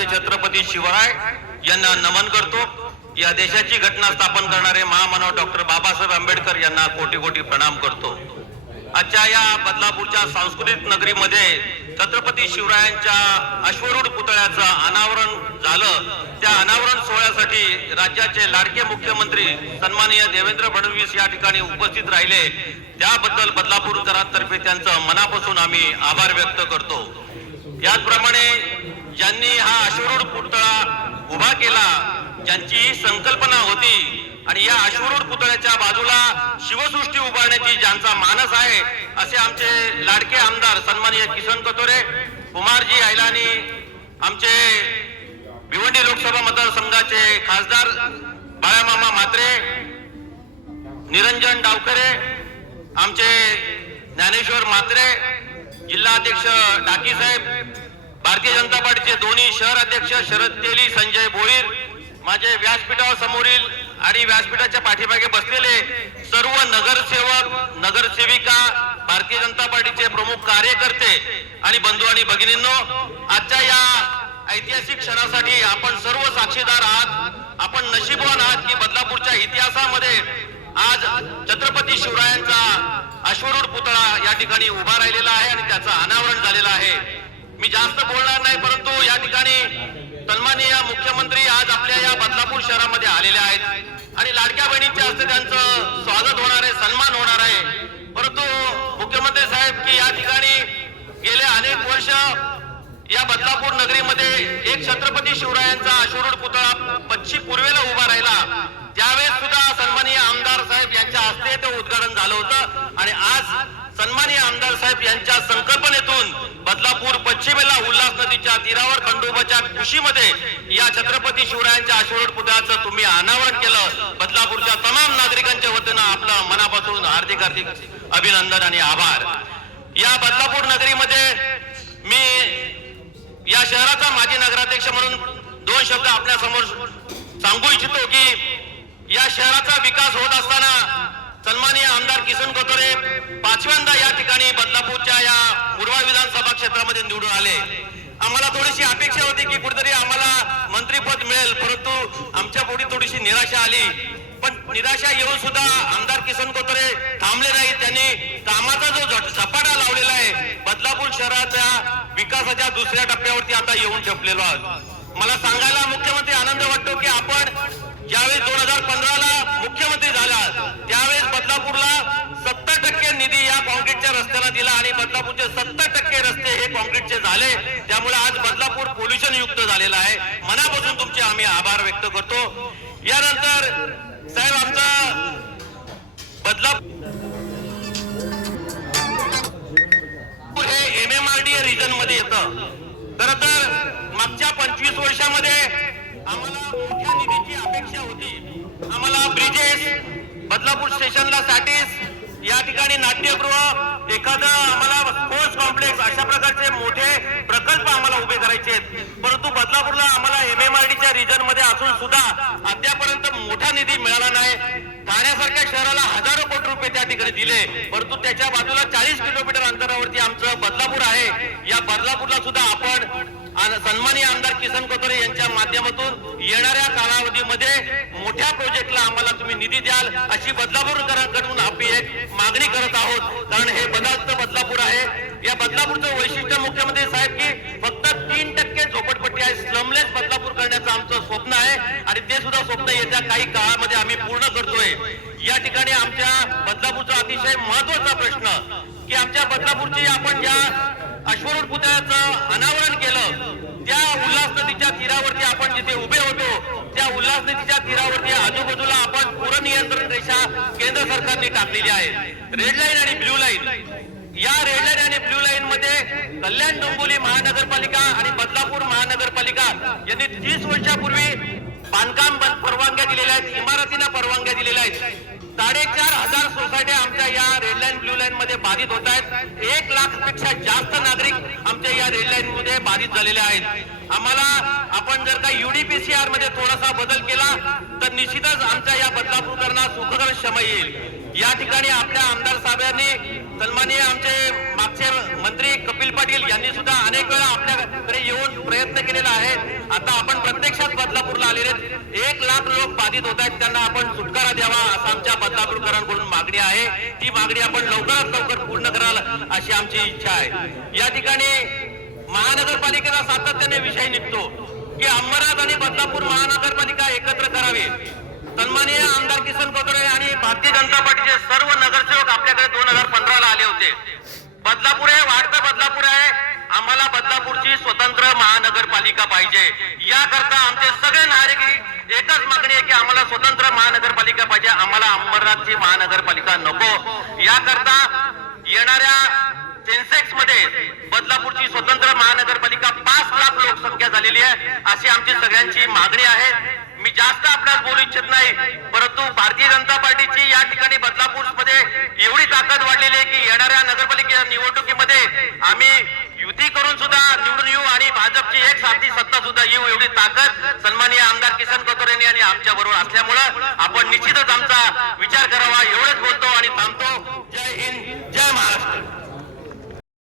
राजे छत्रपती शिवराय यांना नमन करतो. या देशाची घटना स्थापन करणारे महामानव डॉक्टर बाबासाहेब आंबेडकर यांना कोटी कोटी प्रणाम करतो. आजच्या या बदलापूरच्या सांस्कृतिक नगरीमध्ये छत्रपती शिवरायांच्या अश्वरूढ पुतळ्याचं अनावरण झालं. त्या अनावरण सोहळ्यासाठी राज्याचे लाडके मुख्यमंत्री सन्माननीय देवेंद्र फडणवीस या ठिकाणी उपस्थित राहिले. त्याबद्दल बदलापूरकरांतर्फे त्यांचं मनापासून आम्ही आभार व्यक्त करतो. याचप्रमाणे ज्यांनी हा अश्वरूढ पुतळा उभा केला ज्यांची ही संकल्पना होती आणि या अश्वरूढ पुतळ्याच्या बाजूला शिवसृष्टी उभारण्याची ज्यांचा मानस आहे असे आमचे लाडके आमदार सन्माननीय किसन कतोरे कुमारजी आयलानी आमचे भिवंडी लोकसभा मतदारसंघाचे खासदार बाळामामा म्हात्रे निरंजन डावकरे आमचे ज्ञानेश्वर म्हात्रे जिल्हाध्यक्ष डाकी साहेब भारतीय जनता पार्टीचे दोन्ही शहर अध्यक्ष शरद तेली संजय भोईर माझे व्यासपीठावर समोरील आणि व्यासपीठाच्या पाठीमागे बसलेले सर्व नगरसेवक नगरसेविका भारतीय जनता पार्टीचे प्रमुख कार्यकर्ते आणि बंधू आणि भगिनींनो आजच्या या ऐतिहासिक क्षणासाठी आपण सर्व साक्षीदार आहात. आपण नशीबवान आहात की बदलापूरच्या इतिहासामध्ये आज छत्रपती शिवरायांचा अश्वरूढ पुतळा या ठिकाणी उभा राहिलेला आहे आणि त्याचं अनावरण झालेलं आहे. मी जास्त बोलणार नाही परंतु या ठिकाणी सन्माननीय मुख्यमंत्री आज आपल्या या बदलापूर शहरामध्ये आलेले आहेत. आणि लाडक्या बहिणींच्या हस्ते त्यांचं स्वागत होणार आहे सन्मान होणार आहे. परंतु मुख्यमंत्री साहेब की या ठिकाणी गेले अनेक वर्ष या बदलापूर नगरीमध्ये एक छत्रपती शिवरायांचा अश्वरूढ पुतळा पश्चिम पूर्वेला उभा राहिला. त्यावेळेस सुद्धा सन्माननीय आमदार साहेब यांच्या हस्ते ते उद्घाटन झालं होतं. आणि आज सन्माननीय आमदार साहेब यांच्या संकल्पनेतून नदीच्या तीरावर खंडोबाच्या खुशीमध्ये या छत्रपती शिवरायांच्या आशीर्वाद पुतळ्याचं तुम्ही अनावरण केलं. बदलापूरच्या तमाम नागरिकांच्या वतीनं आपलं मनापासून हार्दिक हार्दिक अभिनंदन आणि आभार. या बदलापूर नगरीमध्ये मी या शहराचा माजी नगराध्यक्ष म्हणून दोन शब्द आपल्यासमोर सांगू इच्छितो की या शहराचा विकास होत असताना सन्माननीय आमदार किसन कोतरे पाचव्यांदा या ठिकाणी बदलापूरच्या या मुरबा विधानसभा क्षेत्रामध्ये निवडून आले. आम्हाला थोडीशी अपेक्षा होती की कुठेतरी आम्हाला मंत्रीपद मिळेल परंतु आमच्या पोटी थोडीशी निराशा आली. पण निराशा येऊन सुद्धा आमदार किसन कोतरे थांबले नाही त्यांनी कामाचा जो झपाटा लावलेला आहे बदलापूर शहराच्या विकासाच्या दुसऱ्या टप्प्यावरती आता येऊन ठेपलेलो आहोत. मला सांगायला मुख्यमंत्री आनंद वाटतो की आपण ज्यावेळेस दोन हजार पंधराला मुख्यमंत्री झाला त्यावेळेस बदलापूरला सत्तर टक्के निधी या कॉन्क्रीटच्या रस्त्याला दिला आणि बदलापूरचे सत्तर कॉन्क्रीटचे झाले त्यामुळे आज बदलापूर पोल्युशन युक्त झालेला आहे. मनापासून तुमचे आम्ही आभार व्यक्त करतो. यानंतर साहेब आमचा बदलापूर हे एम एम आर डी रिजनमध्ये येतं. खर तर मागच्या पंचवीस वर्षामध्ये आम्हाला मोठ्या निधीची अपेक्षा होती. आम्हाला ब्रिजेस बदलापूर स्टेशनला साठी या ठिकाणी नाट्यगृह एखादं आम्हाला स्पोर्ट्स कॉम्प्लेक्स अशा प्रकारचे मोठे प्रकल्प आम्हाला उभे करायचे आहेत. परंतु बदलापूरला आम्हाला एम एम आर डीच्या रिजनमध्ये असून सुद्धा अद्यापर्यंत मोठा निधी मिळाला नाही. ठाण्यासारख्या शहराला हजारो कोटी रुपये त्या ठिकाणी दिले. परंतु त्याच्या बाजूला चाळीस किलोमीटर अंतरावरती आमचं बदलापूर आहे. या बदलापूरला सुद्धा आपण सन्मानीय आमदार किसन कोतरे यांच्या माध्यमातून येणाऱ्या कालावधीमध्ये मोठ्या प्रोजेक्टला आम्हाला तुम्ही निधी द्याल. अशी बदलापूरकरांकडून आम्ही मागणी करत आहोत. कारण हे बदलचं बदलापूर आहे. या बदलापूरचं वैशिष्ट्य मुख्यमंत्री साहेब की फक्त तीन टक्के झोपडपट्टी आहे. स्लमलेस बदलापूर करण्याचं आमचं स्वप्न आहे. आणि ते सुद्धा स्वप्न येत्या काही काळामध्ये आम्ही पूर्ण करतोय. या ठिकाणी आमच्या बदलापूरचा अतिशय महत्त्वाचा प्रश्न की आमच्या बदलापूरची आपण ज्या अश्वरूढ पुतळ्याचं अनावरण केलं त्या उल्हास नदीच्या तीरावरती आपण जिथे उभे होतो त्या उल्हास नदीच्या तीरावर केंद्र सरकारने टाकलेली आहे रेड लाईन आणि ब्ल्यू लाईन या रेड लाईन आणि ब्ल्यू लाईन मध्ये कल्याण डोंबिवली महानगरपालिका आणि बदलापूर महानगरपालिका यांनी तीस वर्षापूर्वी बांधकाम परवानग्या दिलेल्या आहेत इमारतींना परवानग्या दिलेल्या आहेत. साडेचार हजार सोसायट्या आमच्या या रेड लाईन ब्ल्यू लाईन मध्ये बाधित होत आहेत. एक लाखपेक्षा जास्त नागरिक आमच्या या रेड लाईन मध्ये बाधित झालेले आहेत. आम्हाला आपण जर का युडीपीसीआरमध्ये थोडासा बदल केला तर निश्चितच आमच्या या बदलापूरकरांना सुखकर क्षमा येईल. या ठिकाणी आपल्या आमदार साहेबांनी सन्माननीय आमचे मागचे मंत्री कपिल पाटील यांनी सुद्धा अनेक वेळा आपल्याकडे येऊन प्रयत्न केलेला आहे. आता आपण प्रत्यक्षात बदलापूरला आलेले आहेत. एक लाख लोक बाधित होत आहेत. त्यांना आपण सुटकारा द्यावा असं आमच्या बदलापूरकरांकडून मागणी आहे. ती मागणी आपण लवकरात लवकर पूर्ण कराल अशी आमची इच्छा आहे. या ठिकाणी महानगरपालिकेचा सातत्याने विषय निघतो की अंबरनाथ आणि बदलापूर महानगरपालिका एकत्र करावी. सन्माननीय आमदार किसन कोथळे आणि भारतीय जनता पार्टीचे सर्व नगरसेवक आपल्याकडे दोन हजार पंधराला आले होते. बदलापूर हे वाढतं बदलापूर आहे. आम्हाला बदलापूरची स्वतंत्र महानगरपालिका पाहिजे. याकरता आमचे सगळे नागरिक एकच मागणी आहे की आम्हाला स्वतंत्र महानगरपालिका पाहिजे. आम्हाला अंबरनाथची महानगरपालिका नको. याकरता येणाऱ्या सेन्सेक्समध्ये बदलापूरची स्वतंत्र महानगरपालिका पाच लाख लोकसंख्या झालेली आहे अशी आमची सगळ्यांची मागणी आहे. मी जास्त आपल्याला बोलू इच्छित नाही परंतु भारतीय जनता पार्टीची या ठिकाणी बदलापूरमध्ये एवढी ताकद वाढलेली आहे की येणाऱ्या नगरपालिकेच्या निवडणुकीमध्ये आम्ही युती करून सुद्धा निवडून येऊ आणि भाजपची एक साथी सत्ता सुद्धा येऊ एवढी ताकद सन्माननीय आमदार किसन कोथोरेंनी आणि आमच्या बरोबर असल्यामुळं आपण निश्चितच आमचा विचार करावा एवढेच बोलतो आणि थांबतो. जय हिंद.